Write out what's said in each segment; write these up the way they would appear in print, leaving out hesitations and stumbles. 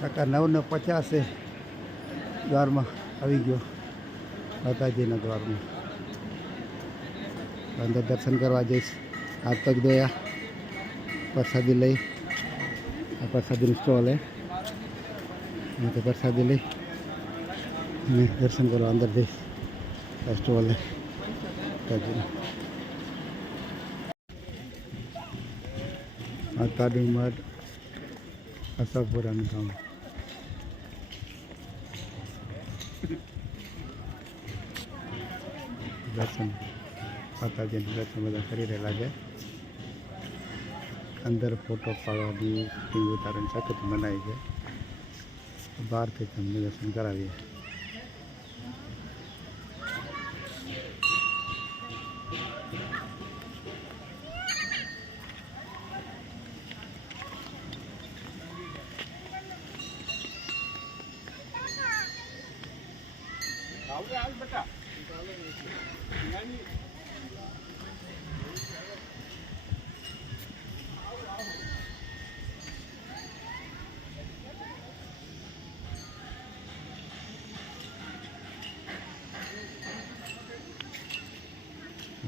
કાકા 9:50 દ્વારમાં આવી ગયો માતાજીના દ્વારમાં. અંદર દર્શન કરવા જઈશ. હાથ પગ ધોયા, પ્રસાદી લઈ, આ પ્રસાદીનું સ્ટોલ હે, અહીંથી પ્રસાદી લઈ અને દર્શન કરવા અંદર જઈશ. આ સ્ટોલ હે માતાજીનું. આ તાડી મઠ અશોકપુરાનું ગામ. દર્શન માતાજીનું દર્શન બધા કરી રહેલા છે. અંદર ફોટો પાડવાની શૂટિંગ ઉતારવાની સખત મનાઈ છે. બહારથી તમને દર્શન કરાવીએ.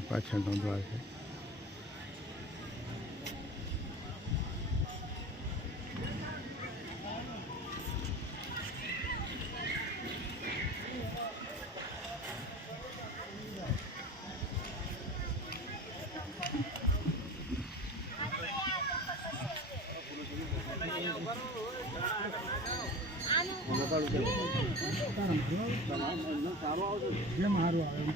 પાછળનો દ્વાર છે. સારું આવે.